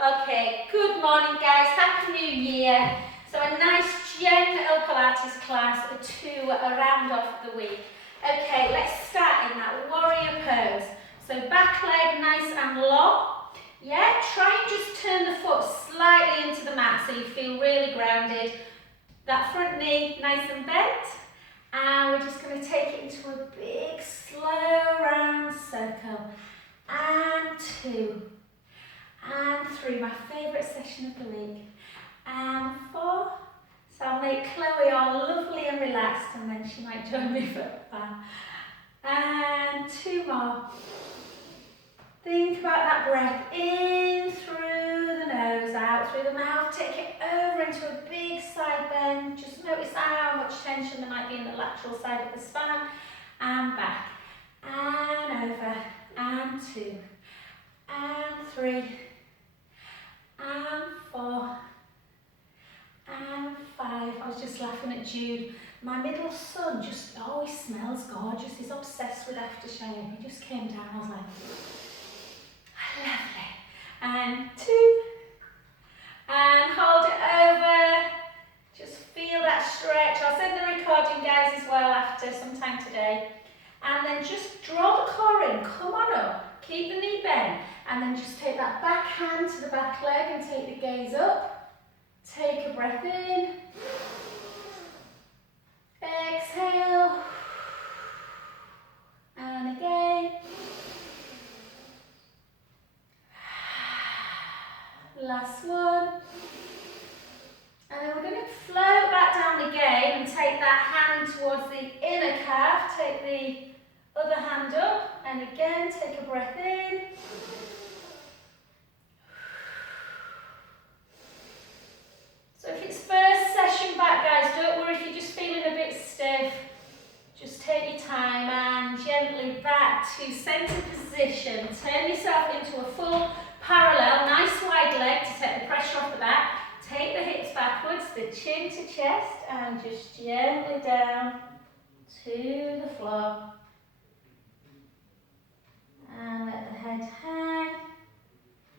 Okay, good morning guys, Happy New Year. So a nice gentle Pilates class to round off the week. Okay, let's start in that warrior pose. So back leg nice and long. Yeah, try and just turn the foot slightly into the mat so you feel really grounded. That front knee nice and bent. And we're just going to take it into a big slow round circle. And 2. And 3, my favourite session of the week. And 4. So I'll make Chloe all lovely and relaxed and then she might join me for that. And 2 more. Think about that breath in through the nose, out through the mouth. Take it over into a big side bend. Just notice how much tension there might be in the lateral side of the spine. And back. And over. And 2. And 3. And 4. And 5. I was just laughing at Jude. My middle son just always smells gorgeous. He's obsessed with aftershave. He just came down. I was like, lovely. And 2. And hold it over. Just feel that stretch. I'll send the recording guys as well after sometime today. And then just draw the core in. Come on up. Keep the knee bent. And then just take that back hand to the back leg and take the gaze up. Take a breath in. Exhale. And again. Last one. And then we're going to float back down again and take that hand towards the inner calf. Take the other hand up and again take a breath in. So if it's first session back guys, don't worry if you're just feeling a bit stiff. Just take your time and gently back to centre position. Turn yourself into a full parallel, nice wide leg to take the pressure off the back. Take the hips backwards, the chin to chest, and just gently down to the floor. And let the head hang.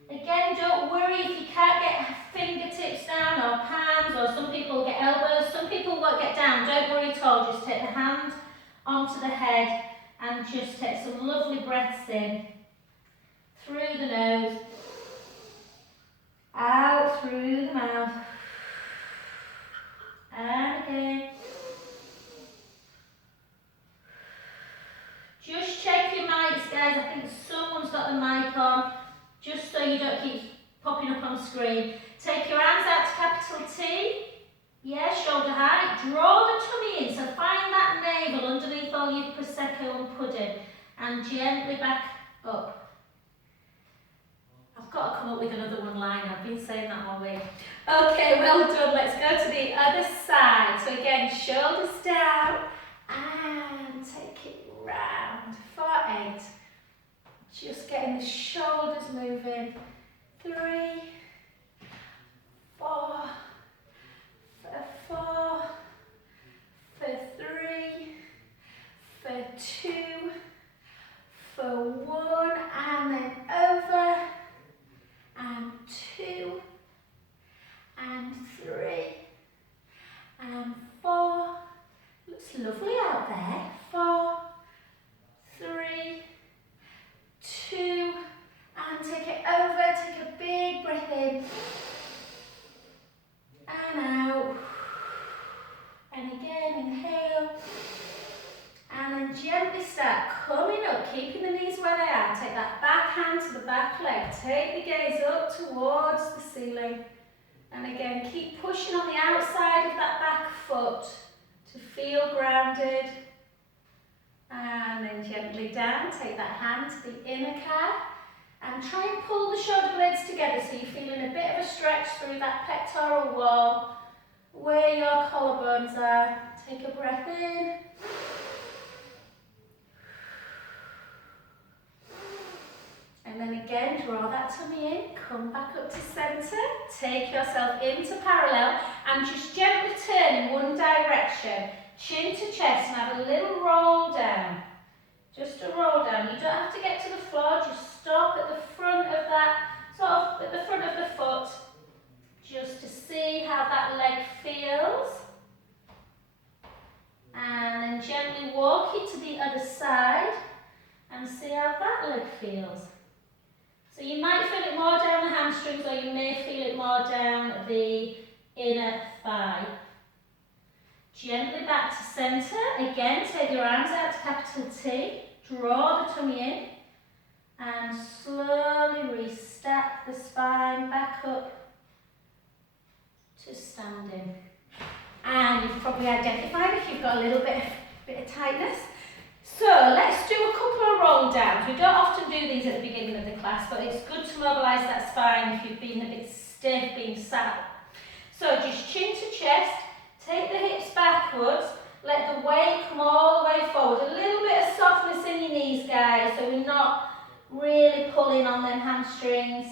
Again, don't worry if you can't get fingertips down or palms, or some people will get elbows, some people won't get down. Don't worry at all, just take the hand onto the head and just take some lovely breaths in. Through the nose. Out through the mouth. And again. Just check your mics, guys. I think someone's got the mic on, just so you don't keep popping up on screen. Take your hands out to capital T. Yeah, shoulder height. Draw the tummy in, so find that navel underneath all your Prosecco and pudding. And gently back up. I've got to come up with another one-liner. I've been saying that all week. Okay, well done. Let's go to the other side. So again, shoulders down and take it round for 8. Just getting the shoulders moving. 3, 4, for 4, for 3, for 2, for 1, and then over. And 2, and 3, and 4. Looks lovely out there. 4, 3, 2, and take it over. Take a big breath in. And out. And again, inhale. And then gently start coming up, keeping the knees where they are. Take that back hand to the back leg. Take the gaze up towards the ceiling. And again, keep pushing on the outside of that back foot to feel grounded. And then gently down. Take that hand to the inner calf. And try and pull the shoulder blades together so you're feeling a bit of a stretch through that pectoral wall where your collarbones are. Take a breath in. And then again, draw that tummy in, come back up to centre, take yourself into parallel and just gently turn in one direction, chin to chest and have a little roll down. Just a roll down. You don't have to get to the floor, just stop at the front of that, sort of at the front of the other side and see how that leg feels. So you might feel it more down the hamstrings, or you may feel it more down the inner thigh. Gently back to centre. Again, take your arms out to capital T. Draw the tummy in. And slowly restack the spine back up to standing. And you've probably identified if you've got a little bit of tightness. So let's do a couple of roll downs. We don't often do these at the beginning of the class, but it's good to mobilise that spine if you've been a bit stiff, being sat. So just chin to chest, take the hips backwards, let the weight come all the way forward. A little bit of softness in your knees, guys, so we're not really pulling on them hamstrings.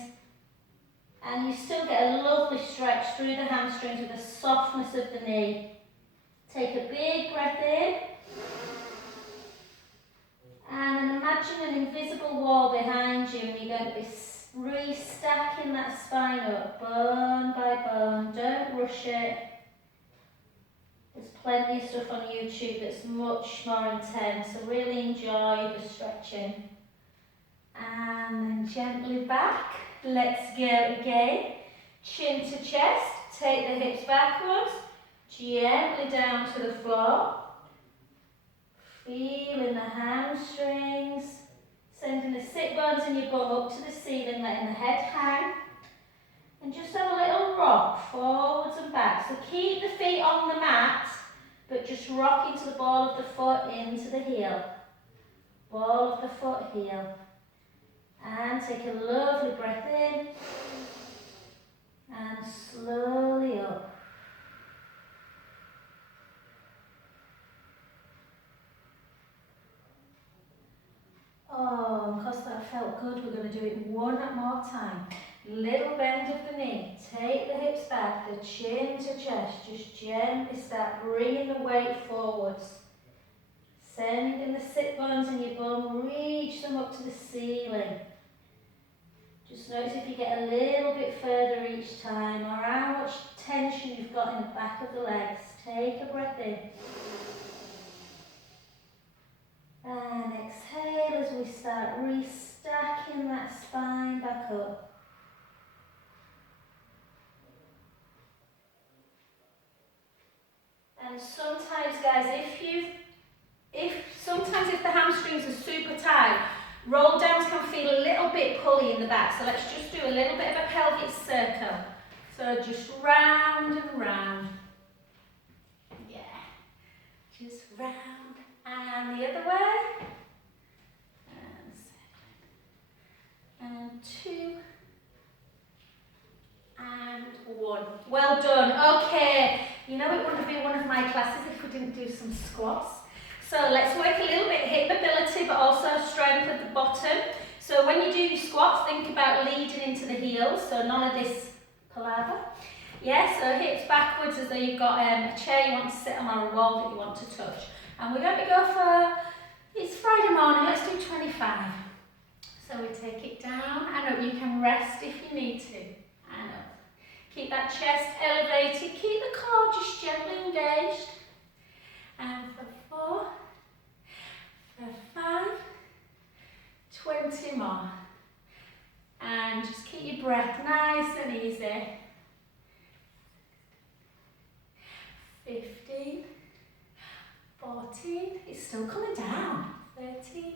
And you still get a lovely stretch through the hamstrings with the softness of the knee. Take a big breath in. And imagine an invisible wall behind you, and you're going to be restacking that spine up, bone by bone. Don't rush it. There's plenty of stuff on YouTube that's much more intense, so really enjoy the stretching. And then gently back. Let's go again. Chin to chest. Take the hips backwards. Gently down to the floor. Feeling the hamstrings. Sending the sit bones in your bum up to the ceiling, letting the head hang. And just have a little rock forwards and back. So keep the feet on the mat, but just rock into the ball of the foot into the heel. Ball of the foot, heel. And take a lovely breath in. And slowly up. Oh, because that felt good, we're going to do it one more time. Little bend of the knee. Take the hips back, the chin to chest. Just gently start bringing the weight forwards. Sending the sit bones in your bum, reach them up to the ceiling. Just notice if you get a little bit further each time, or how much tension you've got in the back of the legs. Take a breath in. And exhale as we start restacking that spine back up. And sometimes, guys, if the hamstrings are super tight, roll downs can feel a little bit pulley in the back. So let's just do a little bit of a pelvic circle. So just round and round. Yeah. Just round. And the other way. And 2. And 1. Well done. Okay. You know it wouldn't be one of my classes if we didn't do some squats. So let's work a little bit hip mobility, but also strength at the bottom. So when you do your squats, think about leading into the heels. So none of this palaver. Yeah, so hips backwards as though you've got a chair you want to sit on or a wall that you want to touch. And we're going to go for, it's Friday morning, let's do 25. So we take it down and up. You can rest if you need to. And up. Keep that chest elevated. Keep the core just gently engaged. And for 4, for 5, 20 more. And just keep your breath nice and easy. 15, 14, it's still coming down. 13,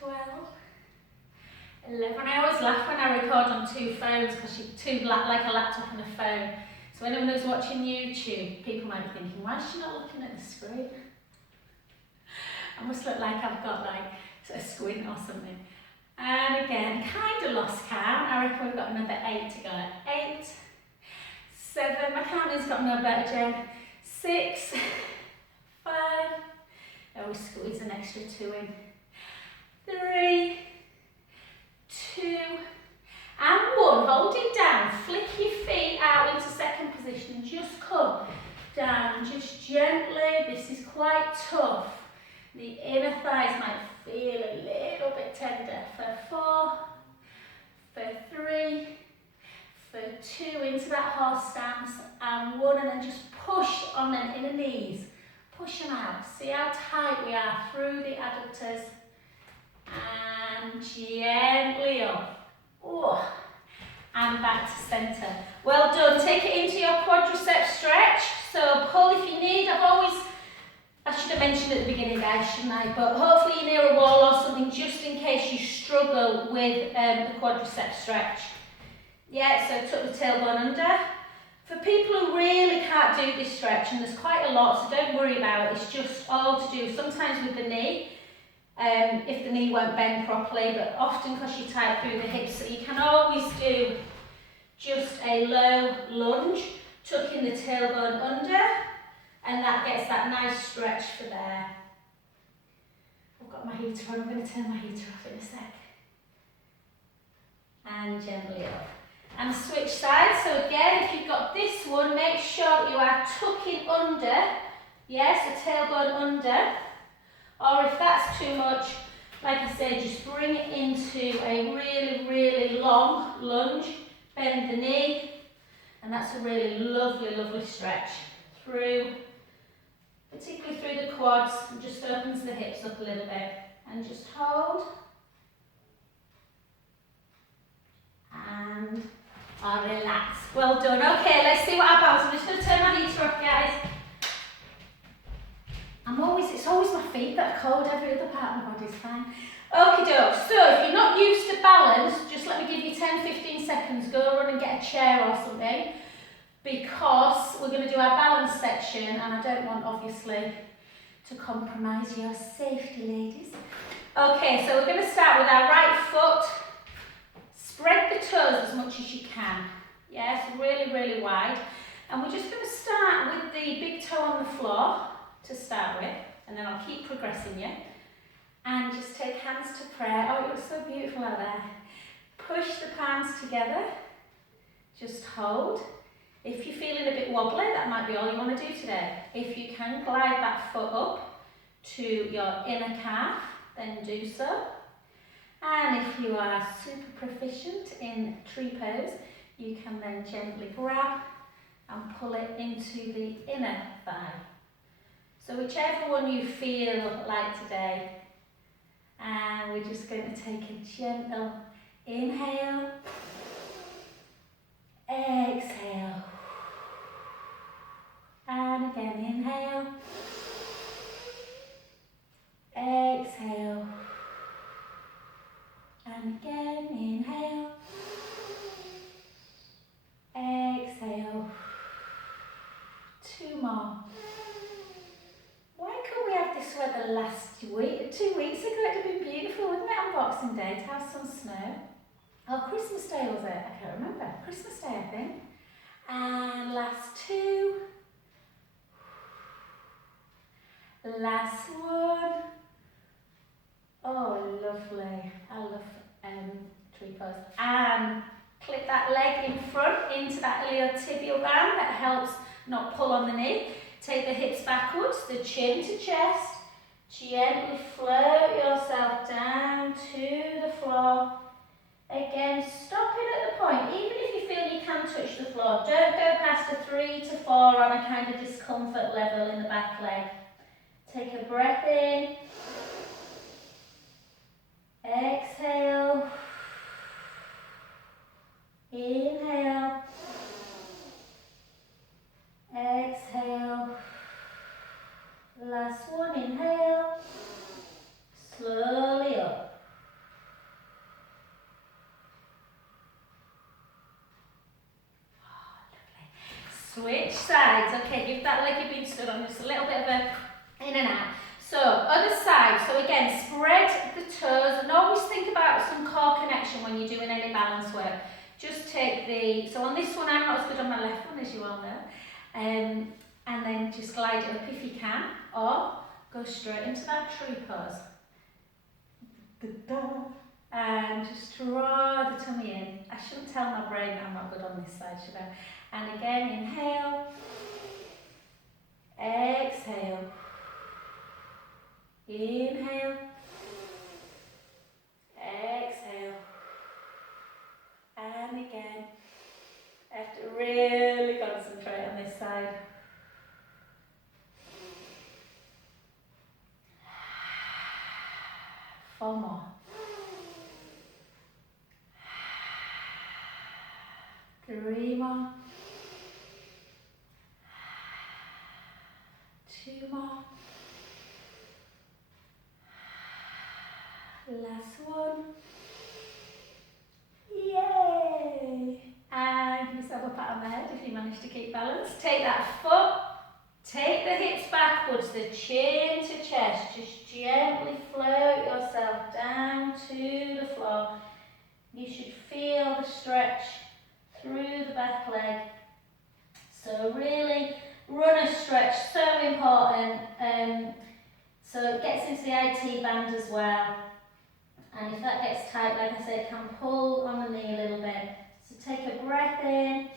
12, 11. I always laugh when I record on 2 phones because you're like a laptop and a phone. So anyone who's watching YouTube, people might be thinking, why is she not looking at the screen? I must look like I've got like a squint or something. And again, kind of lost count. I reckon we've got another 8 to go. 8, 7, my counting's got no better, Jen. 6, 5, oh, we squeeze an extra 2 in. 3, 2, and 1. Hold it down. Flick your feet out into second position. Just come down, just gently. This is quite tough. The inner thighs might feel a little bit tender. For 4, for 3, for 2, into that horse stance, and 1, and then just push on them inner knees. Push them out. See how tight we are through the adductors. And gently up. Oh, and back to centre. Well done. Take it into your quadriceps stretch. So pull if you need. I should have mentioned at the beginning, guys, shouldn't I? But hopefully you're near a wall or something, just in case you struggle with the quadriceps stretch. Yeah, so tuck the tailbone under. For people who really can't do this stretch, and there's quite a lot, so don't worry about it, it's just all to do sometimes with the knee, if the knee won't bend properly, but often because you tie it through the hips, so you can always do just a low lunge, tucking the tailbone under, and that gets that nice stretch for there. I've got my heater on, I'm going to turn my heater off in a sec. And gently up. And switch sides. So again, if you've got this one, make sure that you are tucking under. Yes, the tailbone under. Or if that's too much, like I said, just bring it into a really, really long lunge. Bend the knee. And that's a really lovely, lovely stretch through, particularly through the quads, and just opens the hips up a little bit. And just hold. And relax. Well done. Okay, let's see what happens. I'm just going to turn my heater off, guys. It's always my feet that are cold. Every other part of my body's fine. Okie doke. So if you're not used to balance, just let me give you 10-15 seconds. Go run and get a chair or something, because we're going to do our balance section, and I don't want, obviously, to compromise your safety, ladies. Okay, so we're going to start with our right foot. Spread the toes as much as you can. Yes, really, really wide. And we're just going to start with the big toe on the floor to start with, and then I'll keep progressing you. And just take hands to prayer. Oh, it looks so beautiful out there. Push the palms together. Just hold. If you're feeling a bit wobbly, that might be all you want to do today. If you can glide that foot up to your inner calf, then do so. And if you are super proficient in tree pose, you can then gently grab and pull it into the inner thigh. So whichever one you feel like today. And we're just going to take a gentle inhale, exhale, and again inhale, exhale, and again inhale, exhale, two more. Why couldn't we have this weather last week? 2 weeks ago it would have been beautiful, wouldn't it, on Boxing Day to have some snow? Oh, Christmas Day was it? I can't remember. Christmas Day, I think. And last two. Last one. Oh, lovely. I love tree pose. And clip that leg in front into that iliotibial band. That helps not pull on the knee. Take the hips backwards, the chin to chest. Gently float yourself down to the floor. Again, stopping at the point, even if you feel you can touch the floor, don't go past a 3 to 4 on a kind of discomfort level in the back leg. Take a breath in. Exhale. Inhale. Exhale. Last one, inhale. Slowly up. Switch sides. Okay, give that leg you've been stood on just a little bit of a in and out. So, other side. So again, spread the toes and always think about some core connection when you're doing any balance work. Just take the, so on this one I'm not as good on my left one, as you all know. And then just glide it up if you can, or go straight into that tree pose. And just draw the tummy in. I shouldn't tell my brain that I'm not good on this side, should I? And again, inhale, exhale, inhale, exhale, and again. I have to really concentrate on this side. 3 more. 2 more. Last one. Yay! And give yourself a pat on the head if you manage to keep balance. Take that foot, take the hips backwards, the chin to chest. Just gently float yourself down to the floor. You should feel the stretch through the back leg. So really, runner stretch, so important. So it gets into the IT band as well. And if that gets tight, like I said, can pull on the knee a little bit. So take a breath in.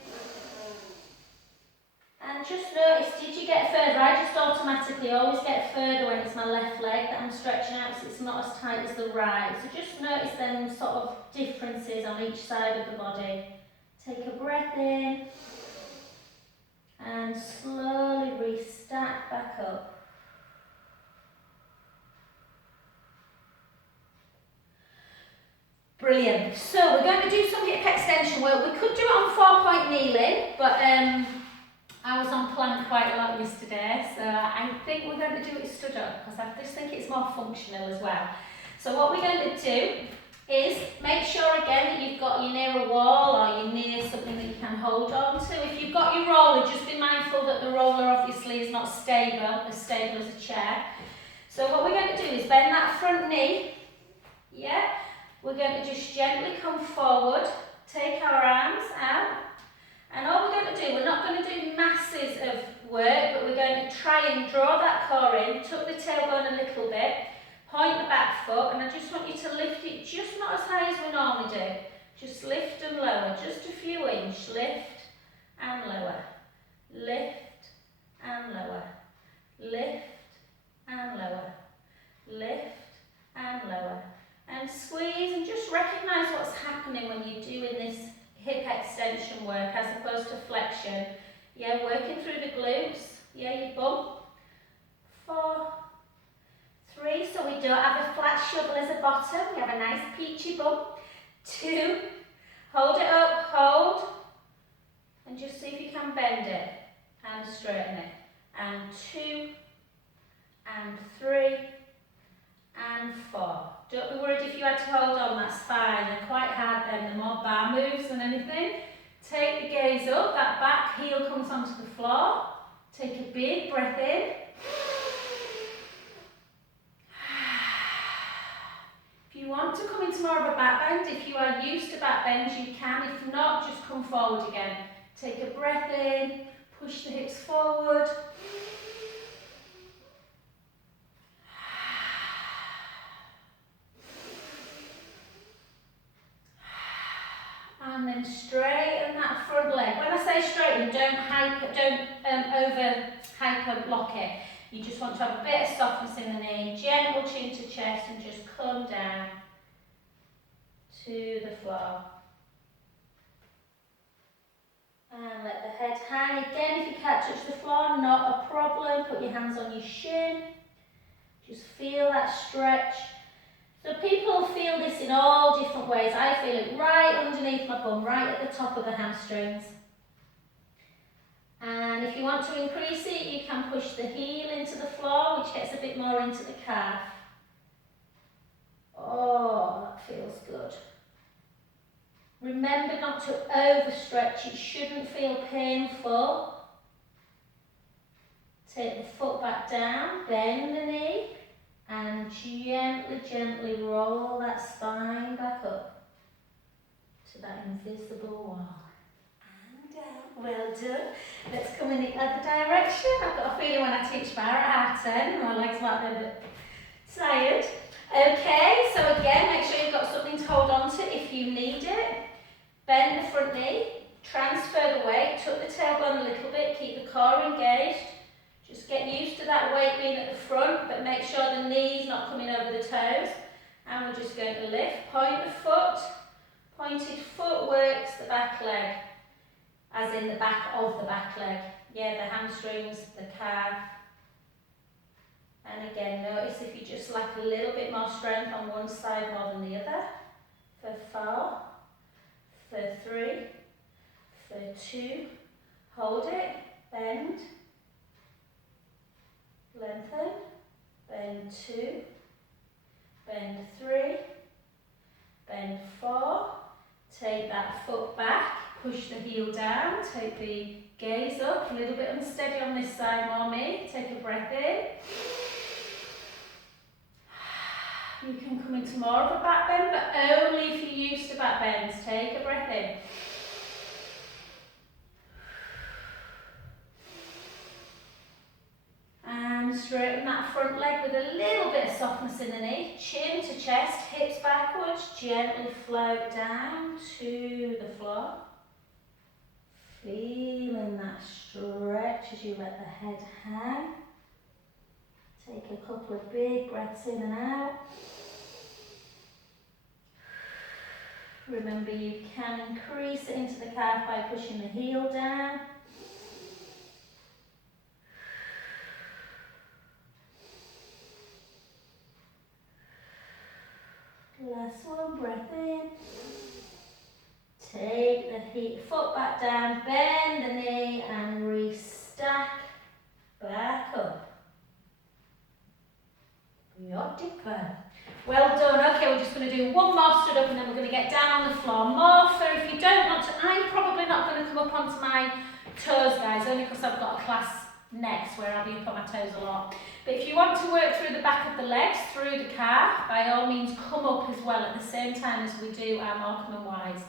And just notice, did you get further? I just automatically always get further when it's my left leg that I'm stretching out, so it's not as tight as the right. So just notice them sort of differences on each side of the body. Take a breath in. And slowly restack back up. Brilliant. So we're going to do some hip extension work. We could do it on 4-point kneeling, but I was on plank quite a lot yesterday, so I think we're going to do it stood up because I just think it's more functional as well. So what we're going to do is make sure again that you've got, you're near a wall or you're near something that you can hold on to. If you've got your roller, just be mindful that the roller obviously is not stable as a chair. So what we're going to do is bend that front knee. Yeah. We're going to just gently come forward, take our arms out, and all we're going to do, we're not going to do masses of work, but we're going to try and draw that core in, tuck the tailbone a little bit, point the back foot, and I just want you to lift it just not as high as we normally do. Just lift and lower, just a few inches, lift and lower, lift and lower, lift and lower, lift and lower. And squeeze and just recognise what's happening when you're doing this hip extension work as opposed to flexion. Yeah, working through the glutes. Yeah, you bump. 4, 3, so we don't have a flat shovel as a bottom. We have a nice peachy bump. 2, hold it up, hold. And just see if you can bend it and straighten it. And 2, and 3, and 4. Don't be worried if you had to hold on, that's fine. They're quite hard then, they're more bar moves than anything. Take the gaze up, that back heel comes onto the floor. Take a big breath in. If you want to come into more of a back bend, if you are used to back bends, you can. If not, just come forward again. Take a breath in, push the hips forward. And then straighten that front leg. When I say straighten, don't over hyper block it. You just want to have a bit of softness in the knee, gentle chin to chest, and just come down to the floor. And let the head hang. Again, if you can't touch the floor, not a problem. Put your hands on your shin. Just feel that stretch. So people feel this in all different ways. I feel it right underneath my bum, right at the top of the hamstrings. And if you want to increase it, you can push the heel into the floor, which gets a bit more into the calf. Oh, that feels good. Remember not to overstretch, it shouldn't feel painful. Take the foot back down, bend the knee. And gently, gently roll that spine back up to that invisible wall. And down. Well done. Let's come in the other direction. I've got a feeling when I teach bar at 10, my legs might be a bit tired. Okay, so again, make sure you've got something to hold on to if you need it. Bend the front knee, transfer the weight, tuck the tailbone a little bit, keep the core engaged. Just get used to that weight being at the front, but make sure the knee's not coming over the toes. And we're just going to lift, point the foot. Pointed foot works the back leg, as in the back of the back leg. Yeah, the hamstrings, the calf. And again, notice if you just lack a little bit more strength on one side more than the other. For 4, for 3, 2, hold it, bend, lengthen, bend 2, bend 3, bend 4, take that foot back, push the heel down, take the gaze up, a little bit unsteady on this side, more me, take a breath in. You can come into more of a back bend, but only if you're used to back bends. Take a breath in. And straighten that front leg with a little bit of softness in the knee. Chin to chest, hips backwards, gently float down to the floor. Feeling that stretch as you let the head hang. Take a couple of big breaths in and out. Remember, you can increase it into the calf by pushing the heel down. Last one, breath in. Take the foot back down, bend the knee and restack back up. Beautiful. Well done. Okay, we're just going to do one more stood up and then we're going to get down on the floor. More, so if you don't want to, I'm probably not going to come up onto my toes, guys, only because I've got a class next where I'll be up on my toes a lot. But if you want to work through the back of the legs, through the calf, by all means come up as well at the same time as we do our Morecambe and Wise.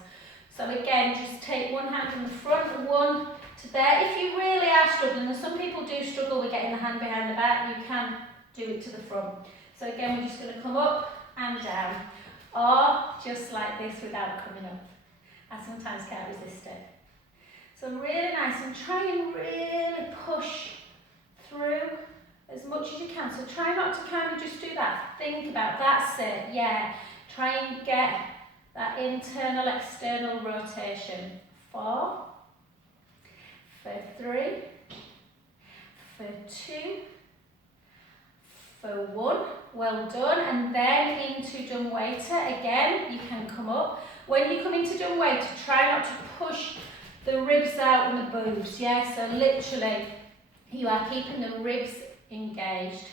So again, just take one hand from the front and one to there. If you really are struggling, and some people do struggle with getting the hand behind the back, you can do it to the front. So again, we're just going to come up and down, or just like this without coming up. I sometimes can't resist it. So really nice, and try and really push through as much as you can. So try not to kind of just do that. Think about, that's it, yeah. Try and get that internal, external rotation. 4, for 3, for 2, for 1. Well done. And then into dumb waiter. Again, you can come up. When you come into dumb waiter, try not to push the ribs out and the boobs. Yeah, so literally you are keeping the ribs engaged.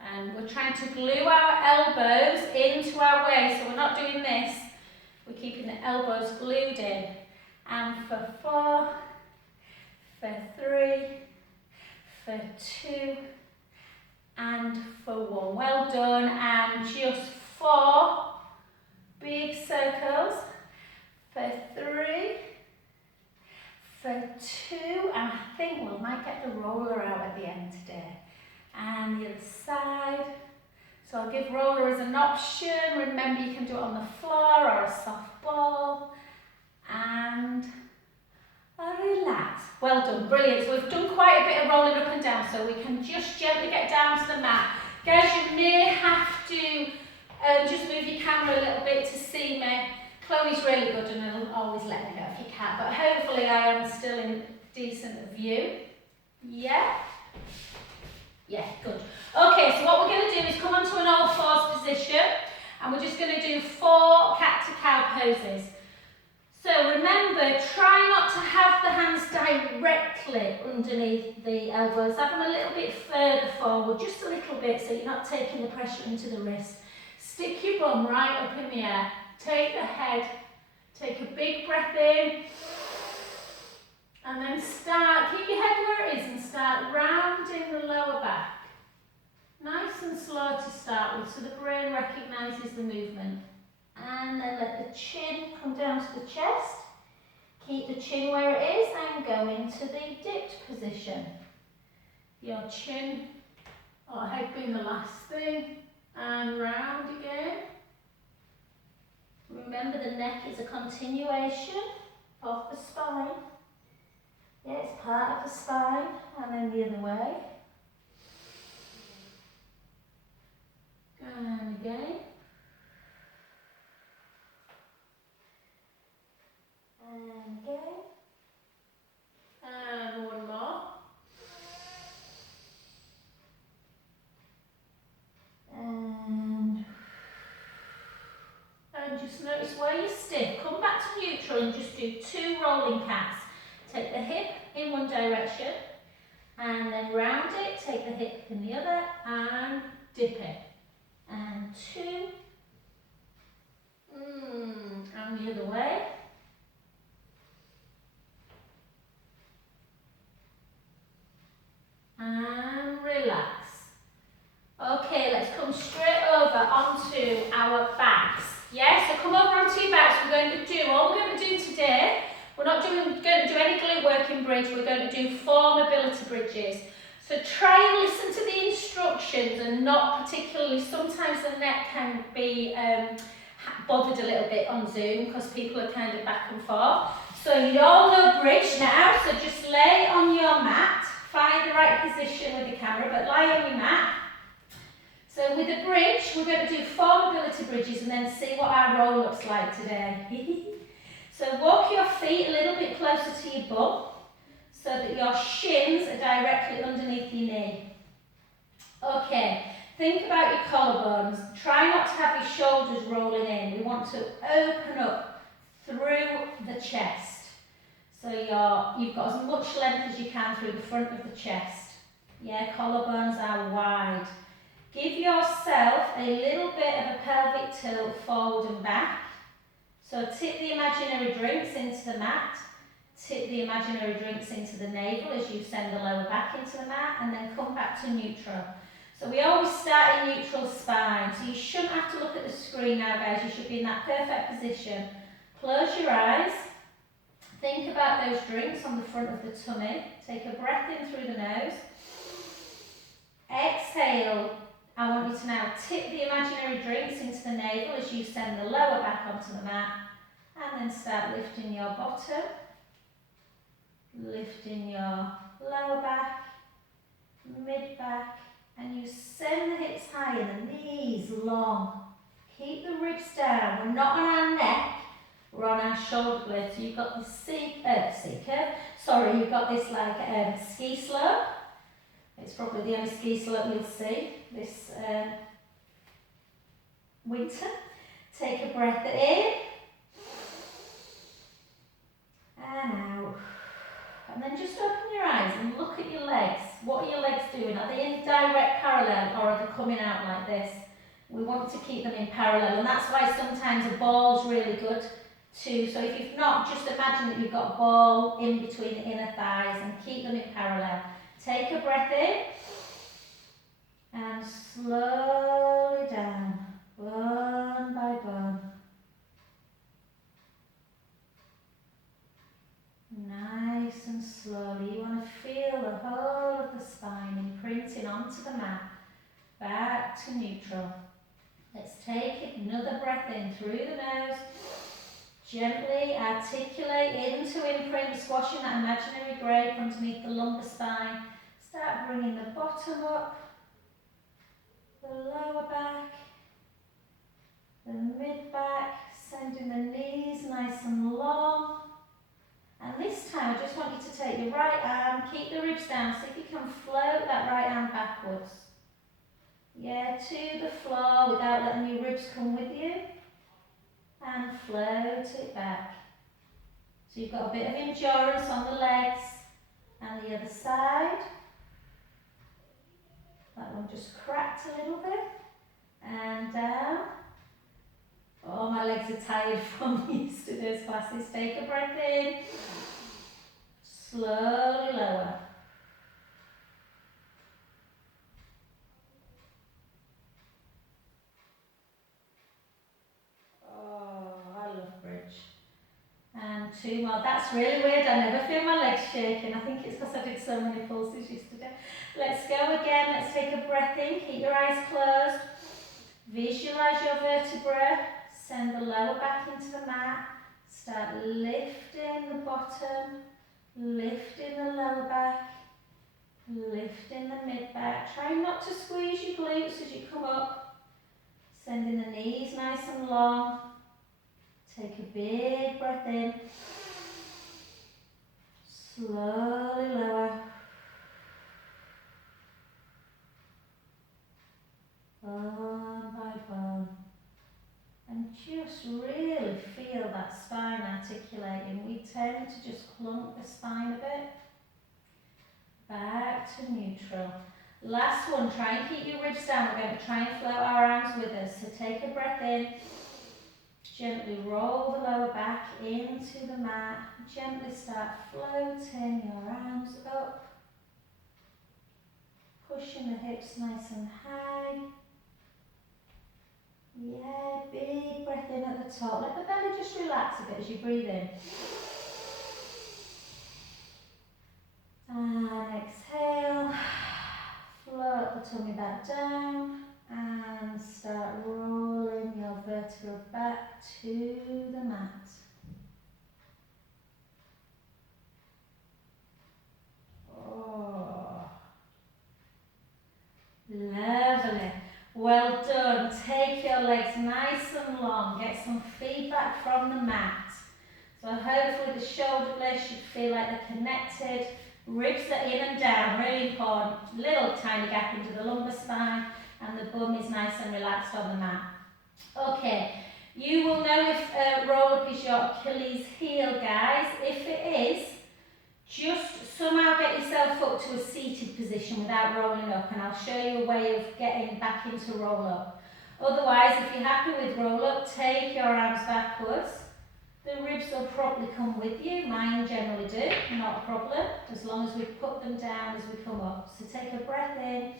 And we're trying to glue our elbows into our waist. So we're not doing this. We're keeping the elbows glued in. And for 4, for 3, for 2, and for 1. Well done. And just 4 big circles. For 3, for 2, and I think we might get the roller out at the end today. And the other side. So I'll give roller as an option. Remember, you can do it on the floor or a soft ball. And relax. Well done, brilliant. So we've done quite a bit of rolling up and down, so we can just gently get down to the mat. Guys, you may have to just move your camera a little bit to see me. Chloe's really good and will always let me know if you can't, but hopefully I am still in decent view. Yeah? Yeah, good. Okay, so what we're going to do is come onto an all fours position, and we're just going to do 4 cat-to-cow poses. So remember, try not to have the hands directly underneath the elbows. Have them a little bit further forward, just a little bit, so you're not taking the pressure into the wrist. Stick your bum right up in the air. Take the head, take a big breath in, and then start, keep your head where it is and start rounding the lower back. Nice and slow to start with, so the brain recognises the movement. And then let the chin come down to the chest. Keep the chin where it is and go into the dipped position. Your chin or head being the last thing. And round again. Remember, the neck is a continuation of the spine. Yeah, it's part of the spine. And then the other way. And again. And again. And one more. And just notice where you're stiff. Come back to neutral and just do 2 rolling cats. Take the hip in one direction and then round it, take the hip in the other and dip it. And 2. And the other way. And relax. Okay, let's come straight over onto our backs. Yeah, so come over onto your backs. All we're going to do today, we're not going to do any glute working bridge, we're going to do 4 mobility bridges. So try and listen to the instructions and not particularly, sometimes the neck can be bothered a little bit on Zoom because people are kind of back and forth. So you all know bridge now, so just lay on your mat, find the right position with the camera, but lie on your mat. So with the bridge, we're going to do 4 mobility bridges and then see what our roll looks like today. So walk your feet a little bit closer to your bum so that your shins are directly underneath your knee. Okay, think about your collarbones. Try not to have your shoulders rolling in. We want to open up through the chest. So you've got as much length as you can through the front of the chest. Yeah, collarbones are wide. Give yourself a little bit of a pelvic tilt forward and back. So tip the imaginary drinks into the mat, tip the imaginary drinks into the navel as you send the lower back into the mat, and then come back to neutral. So we always start in neutral spine, so you shouldn't have to look at the screen now, guys. You should be in that perfect position. Close your eyes. Think about those drinks on the front of the tummy. Take a breath in through the nose. Exhale. I want you to now tip the imaginary drinks into the navel as you send the lower back onto the mat, and then start lifting your bottom, lifting your lower back, mid back, and you send the hips high and the knees long. Keep the ribs down. We're not on our neck, we're on our shoulder blades. So you've got this you've got this like ski slope. It's probably the only ski slope you'll see this winter. Take a breath in and out. And then just open your eyes and look at your legs. What are your legs doing? Are they in direct parallel or are they coming out like this? We want to keep them in parallel, and that's why sometimes a ball's really good too. So if you've not, just imagine that you've got a ball in between the inner thighs and keep them in parallel. Take a breath in and slowly down, bone by bone. Nice and slowly. You want to feel the whole of the spine imprinting onto the mat. Back to neutral. Let's take another breath in through the nose. Gently articulate into imprint, squashing that imaginary grape underneath the lumbar spine. Start bringing the bottom up, the lower back, the mid back, sending the knees nice and long. And this time I just want you to take your right arm, keep the ribs down, see if you can float that right arm backwards. Yeah, to the floor without letting your ribs come with you. And float it back. So you've got a bit of endurance on the legs and the other side. That one just cracked a little bit. And down. Oh, my legs are tired from yesterday's classes. Take a breath in. Slowly lower. And 2 more. That's really weird. I never feel my legs shaking. I think it's because I did so many pulses yesterday. Let's go again. Let's take a breath in. Keep your eyes closed. Visualize your vertebra. Send the lower back into the mat. Start lifting the bottom. Lifting the lower back. Lifting the mid back. Try not to squeeze your glutes as you come up. Sending the knees nice and long. Take a big breath in. Slowly lower. Bone by bone. And just really feel that spine articulating. We tend to just clunk the spine a bit. Back to neutral. Last one, try and keep your ribs down. We're going to try and float our arms with us. So take a breath in. Gently roll the lower back into the mat. Gently start floating your arms up. Pushing the hips nice and high. Yeah, big breath in at the top. Let the belly just relax a bit as you breathe in. And exhale. Float the tummy back down. And start rolling your vertebrae back to the mat. Oh, lovely. Well done. Take your legs nice and long. Get some feedback from the mat. So hopefully the shoulder blades should feel like they're connected. Ribs are in and down, really important. Little tiny gap into the lumbar spine, and the bum is nice and relaxed on the mat. Okay, you will know if roll up is your Achilles heel, guys. If it is, just somehow get yourself up to a seated position without rolling up, and I'll show you a way of getting back into roll up. Otherwise, if you're happy with roll up, take your arms backwards. The ribs will probably come with you. Mine generally do, not a problem, as long as we put them down as we come up. So take a breath in.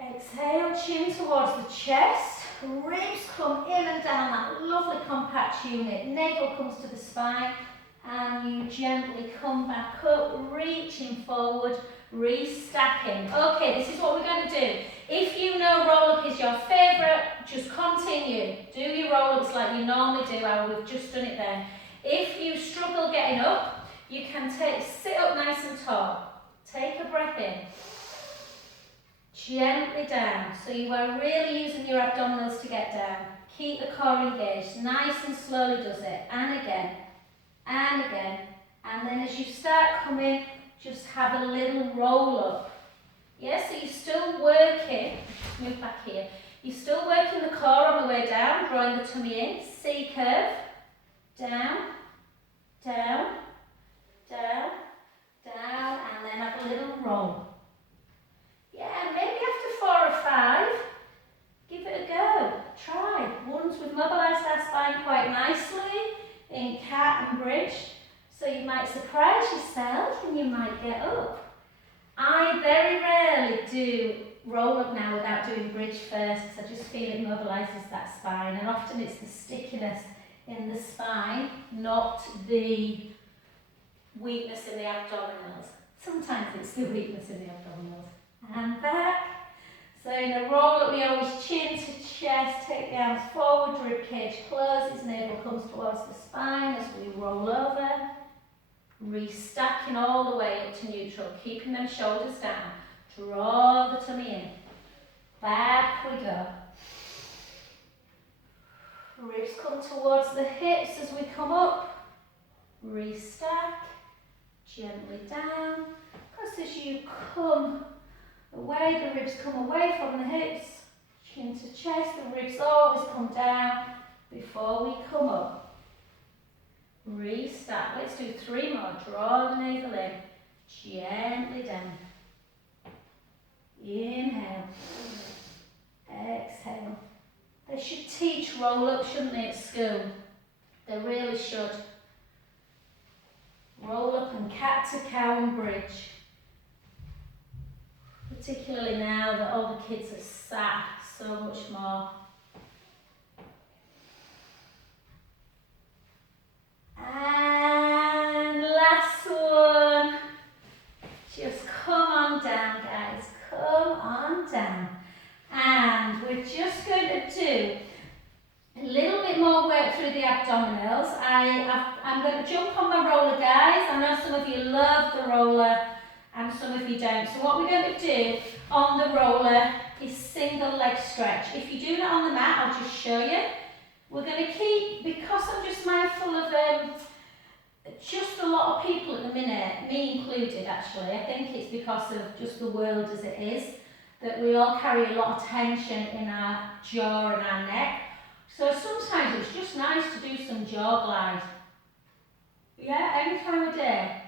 Exhale, chin towards the chest. Ribs come in and down that lovely compact unit. Navel comes to the spine. And you gently come back up, reaching forward, restacking. Okay, this is what we're going to do. If you know roll-up is your favourite, just continue. Do your roll-ups like you normally do, how we've just done it then. If you struggle getting up, you can sit up nice and tall. Take a breath in. Gently down. So you are really using your abdominals to get down. Keep the core engaged. Nice and slowly does it. And again. And again, and then as you start coming, just have a little roll up. Yeah, so you're still working, move back here, you're still working the core on the way down, drawing the tummy in, C curve, down, down, down, down, and then have a little roll. Yeah, maybe after 4 or 5, give it a go, try. Once we've mobilised our spine quite nicely, in cat and bridge, so you might surprise yourself and you might get up. I very rarely do roll up now without doing bridge first, because I just feel it mobilises that spine, and often it's the stickiness in the spine, not the weakness in the abdominals. Sometimes it's the weakness in the abdominals. And back. So in a roll up, we always chin to chest, take the arms forward, rib cage closes, navel comes towards the spine as we roll over. Restacking all the way up to neutral, keeping them shoulders down. Draw the tummy in. Back we go. Ribs come towards the hips as we come up. Restack. Gently down. Because as you come away, the ribs come away from the hips, chin to chest, the ribs always come down before we come up. Restart. Let's do 3 more. Draw the navel in, gently down. Inhale. Exhale. They should teach roll up, shouldn't they, at school? They really should. Roll up and cat to cow and bridge. Particularly now that all the kids are sat so much more. And last one. Just come on down, guys. Come on down. And we're just going to do a little bit more work through the abdominals. I'm going to jump on the roller, guys. I know some of you love the roller and some of you don't. So what we're going to do on the roller is single leg stretch. If you're doing it on the mat, I'll just show you. We're going to keep, because I'm just mindful of just a lot of people at the minute, me included actually. I think it's because of just the world as it is, that we all carry a lot of tension in our jaw and our neck. So sometimes it's just nice to do some jaw glide. Yeah, every time a day.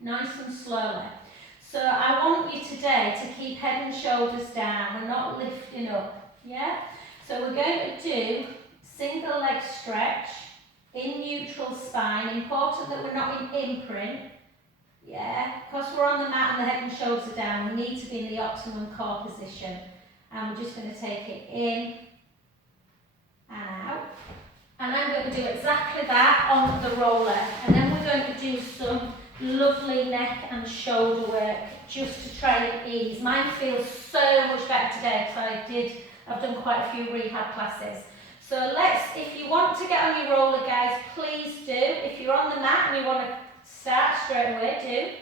Nice and slowly. So I want you today to keep head and shoulders down. We're not lifting up. Yeah? So we're going to do single leg stretch in neutral spine. Important that we're not in imprint. Yeah? Because we're on the mat and the head and shoulders are down, we need to be in the optimum core position. And we're just going to take it in and out. And I'm going to do exactly that on the roller. And then we're going to do some lovely neck and shoulder work just to try and ease. Mine feels so much better today because I've done quite a few rehab classes. So if you want to get on your roller, guys, please do. If you're on the mat and you want to start straight away,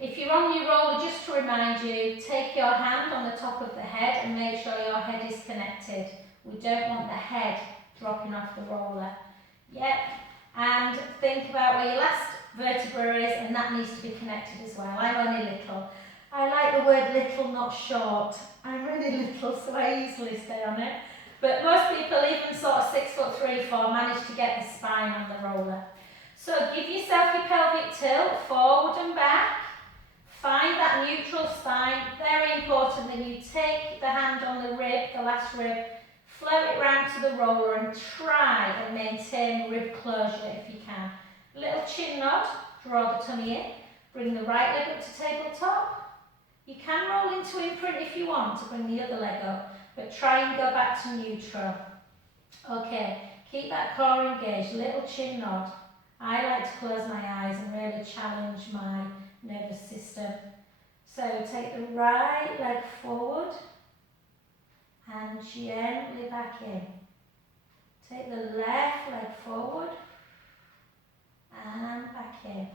do. If you're on your roller, just to remind you, take your hand on the top of the head and make sure your head is connected. We don't want the head dropping off the roller. Yep. And think about where your last vertebra is, and that needs to be connected as well. I'm only little. I like the word little, not short. I'm really little, so I easily stay on it. But most people, even sort of 6'3", 4", manage to get the spine on the roller. So give yourself your pelvic tilt, forward and back. Find that neutral spine. Very important that you take the hand on the rib, the last rib, float it round to the roller and try and maintain rib closure if you can. Little chin nod, draw the tummy in, bring the right leg up to tabletop. You can roll into imprint if you want to bring the other leg up, but try and go back to neutral. Okay, keep that core engaged, little chin nod. I like to close my eyes and really challenge my nervous system. So take the right leg forward and gently back in. Take the left leg forward and back in.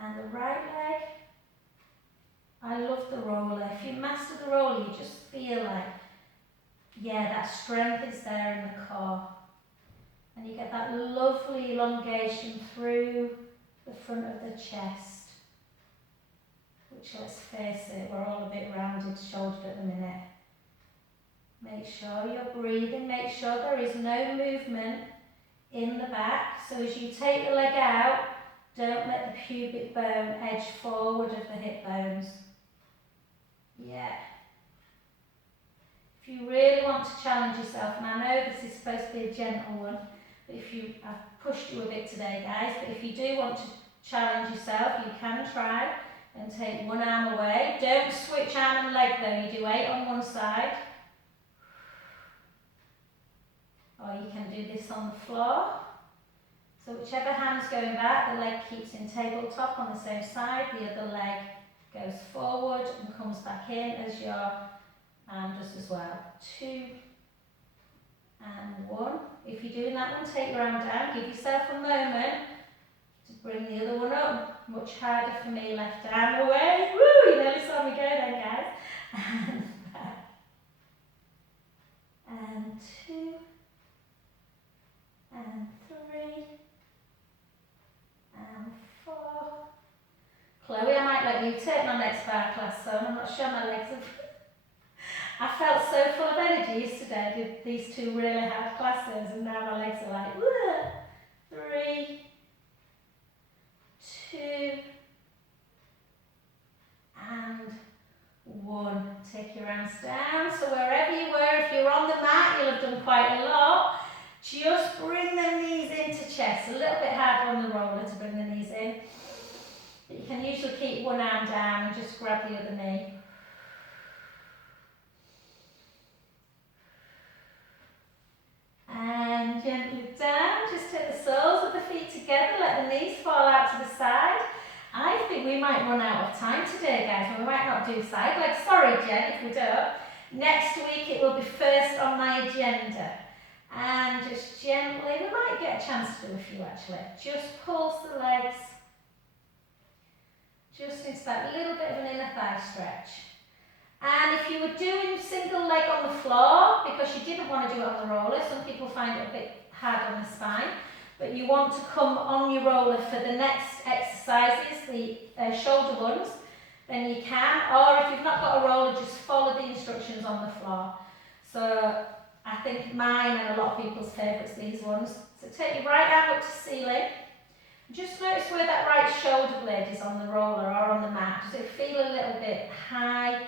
And the right leg. I love the roller. If you master the roller, you just feel like, yeah, that strength is there in the core. And you get that lovely elongation through the front of the chest. Which, let's face it, we're all a bit rounded shouldered at the minute. Make sure you're breathing. Make sure there is no movement in the back. So as you take the leg out, don't let the pubic bone edge forward of the hip bones. Yeah. If you really want to challenge yourself, and I know this is supposed to be a gentle one, but I've pushed you a bit today, guys, but if you do want to challenge yourself, you can try and take one arm away. Don't switch arm and leg though, you do 8 on one side. Or you can do this on the floor. So whichever hand's going back, the leg keeps in tabletop on the same side, the other leg goes forward and comes back in as your arm does as well. 2 and 1. If you're doing that one, take your arm down, give yourself a moment to bring the other one up. Much harder for me, left arm away. Woo, you nearly saw me go then, guys. And back. And 2. And 3. And 4. Chloe, I might let you take my next bar class, so I'm not sure my legs have... I felt so full of energy yesterday. I did these 2 really hard classes, and now my legs are like, woo! 3, 2, and 1. Take your arms down. So wherever you were, if you're on the mat, you'll have done quite a lot. Just bring the knees into chest. A little bit harder on the roller to bring the knees in. But you can usually keep one arm down and just grab the other knee. And gently down. Just take the soles of the feet together. Let the knees fall out to the side. I think we might run out of time today, guys. We might not do side legs. Sorry, Jen, if we don't. Next week it will be first on my agenda. And just gently, we might get a chance to do a few actually. Just pulse the legs. Just into that little bit of an inner thigh stretch. And if you were doing single leg on the floor, because you didn't want to do it on the roller, some people find it a bit hard on the spine, but you want to come on your roller for the next exercises, the shoulder ones, then you can. Or if you've not got a roller, just follow the instructions on the floor. So I think mine and a lot of people's favourites, these ones. So take your right arm up to ceiling, notice where that right shoulder blade is on the roller or on the mat. Does it feel a little bit high?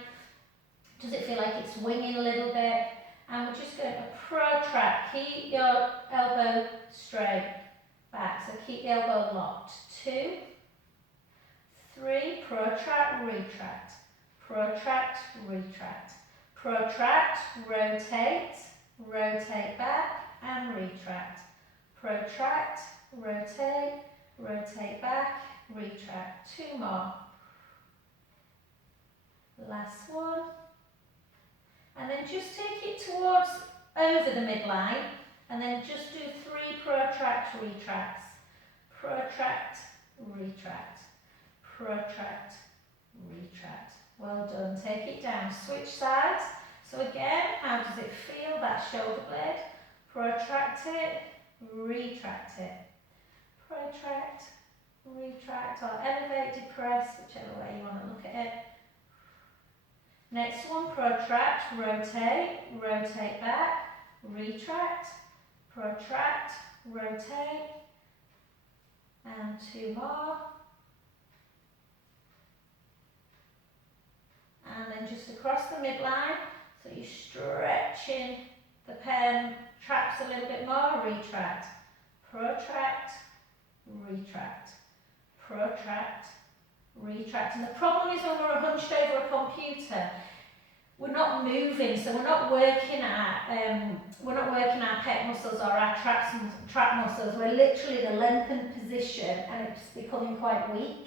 Does it feel like it's winging a little bit? And we're just going to protract. Keep your elbow straight back. So keep the elbow locked. 2, 3, protract, retract. Protract, retract. Protract, rotate, rotate back and retract. Protract, rotate, rotate back, retract. 2 more. Last one. And then just take it towards over the midline and then just do 3 protract, retracts. Protract, retract. Protract, retract. Well done. Take it down. Switch sides. So again, how does it feel, that shoulder blade? Protract it, retract it. Protract, retract, or elevate, depress, whichever way you want to look at it. Next one, protract, rotate, rotate back, retract, protract, rotate, and 2 more. And then just across the midline, so you're stretching the traps a little bit more, retract, protract, retract, protract, retract. And the problem is when we're hunched over a computer, we're not moving, so we're not working our pec muscles or our trap muscles. We're literally in a lengthened position and it's becoming quite weak.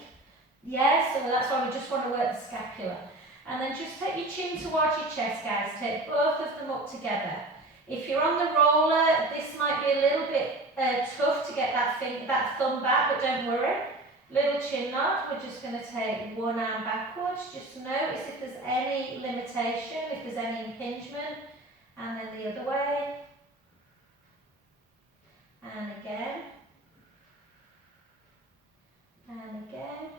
Yeah, so that's why we just want to work the scapula. And then just take your chin towards your chest, guys. Take both of them up together. If you're on the roller, this might be a little bit tough to get that thumb back, but don't worry. Little chin nod. We're just going to take one arm backwards. Just notice if there's any limitation, if there's any impingement. And then the other way. And again. And again.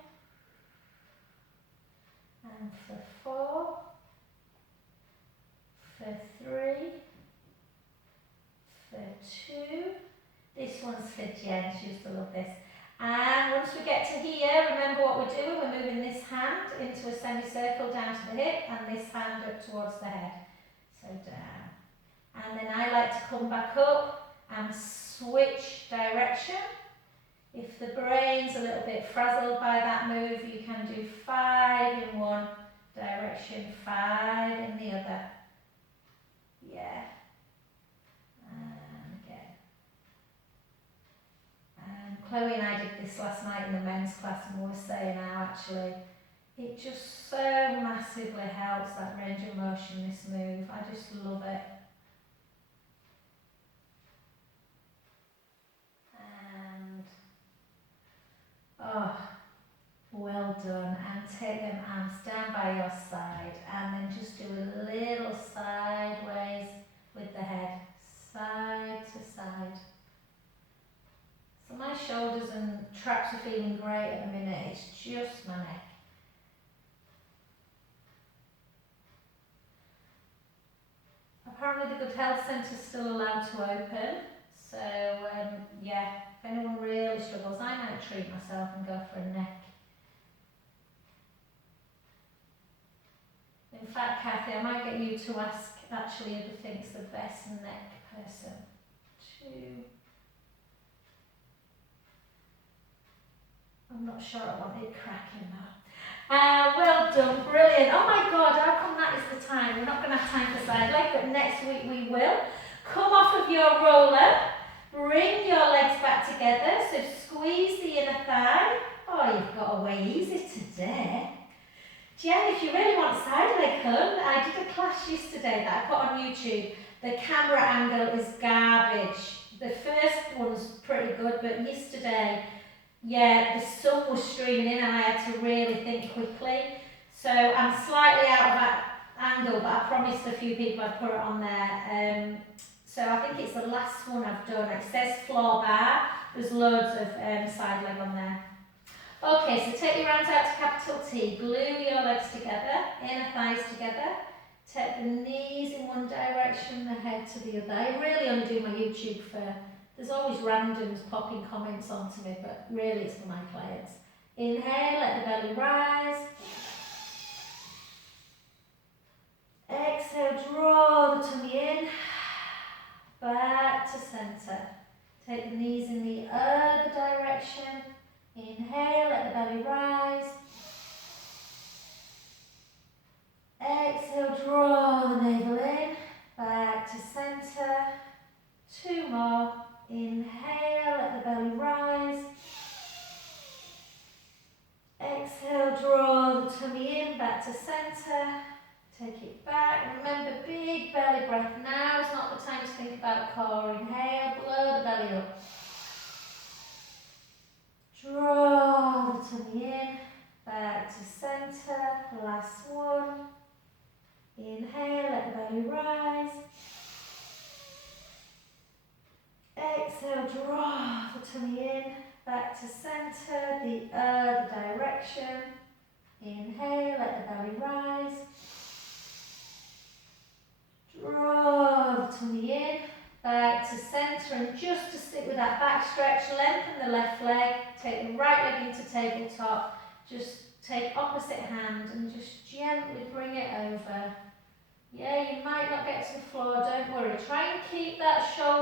And for 4, for 3, for 2. This one's for Jen, she used to love this. And once we get to here, remember what we're doing. We're moving this hand into a semicircle down to the hip and this hand up towards the head. So down. And then I like to come back up and switch direction. If the brain's a little bit frazzled by that move, you can do 5 in one direction, 5 in the other. Yeah. And again. And Chloe and I did this last night in the men's class and we were saying how actually it just so massively helps that range of motion, this move. I just love it. Oh, well done. And take them arms down by your side and then just do a little sideways with the head, side to side. So my shoulders and traps are feeling great at the minute, it's just my neck. Apparently the Good Health Centre's still allowed to open, so yeah, if anyone really struggles, I might treat myself and go for a neck. In fact, Kathy, I might get you to ask actually who thinks the best neck person. 2. I'm not sure I want it cracking now. Well done, brilliant. Oh my God, how come that is the time? We're not going to have time for side leg, but next week we will. Come off of your roller, bring your legs back together, so squeeze the inner thigh. Oh, you've got away easy today. Jen, if you really want side leg fun, I did a class yesterday that I put on YouTube. The camera angle is garbage. The first one's pretty good, but yesterday, yeah, the sun was streaming in and I had to really think quickly. So I'm slightly out of that angle, but I promised a few people I'd put it on there. So I think it's the last one I've done. It says floor bar. There's loads of side leg on there. Okay, so take your arms out to capital T. Glue your legs together, inner thighs together. Take the knees in one direction, the head to the other. I really only do my YouTube for There's always randoms popping comments onto me, but really it's for my clients. Inhale, let the belly rise. Exhale, draw the tummy in. Back to centre. Take the knees in the other direction. Inhale, let the belly rise. Exhale, draw the navel in. Back to centre. 2 more. Inhale, let the belly rise. Exhale, draw the tummy in, back to centre. Take it back. Remember, big belly breath. Now is not the time to think about core. Inhale, blow the belly up. Draw the tummy in, back to centre. Last one. Inhale, let the belly rise. Exhale, draw the tummy in, back to centre, the other direction. Inhale, let the belly rise. Draw the tummy in, back to centre, and just to stick with that back stretch, lengthen the left leg, take the right leg into tabletop, just take opposite hand and just gently bring it over. Yeah, you might not get to the floor, don't worry. Try and keep that shoulder